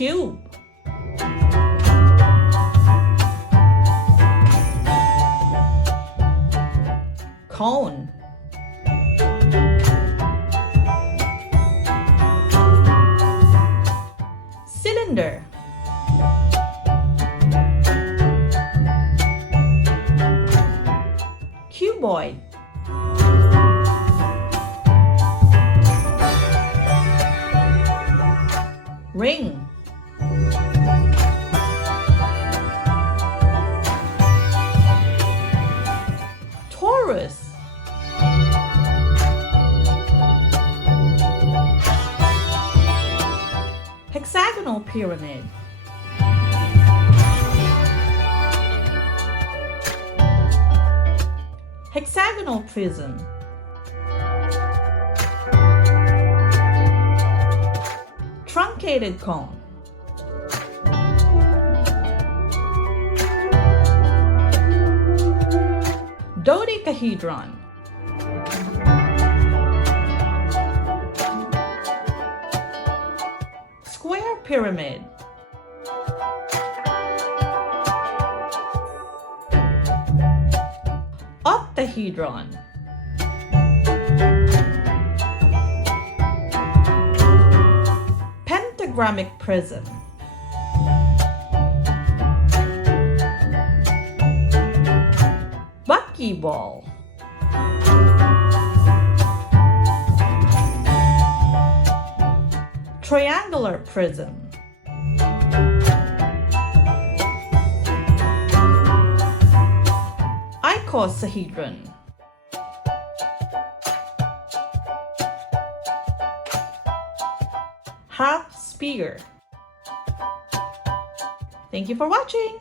Cube. Cone. Cylinder. Cuboid. Ring. Torus. Hexagonal pyramid. Hexagonal prism. Truncated cone. Dodecahedron. Square pyramid. Octahedron. Pentagrammic prism. Buckyball. Triangular prism. Icosahedron. Half sphere. Thank you for watching.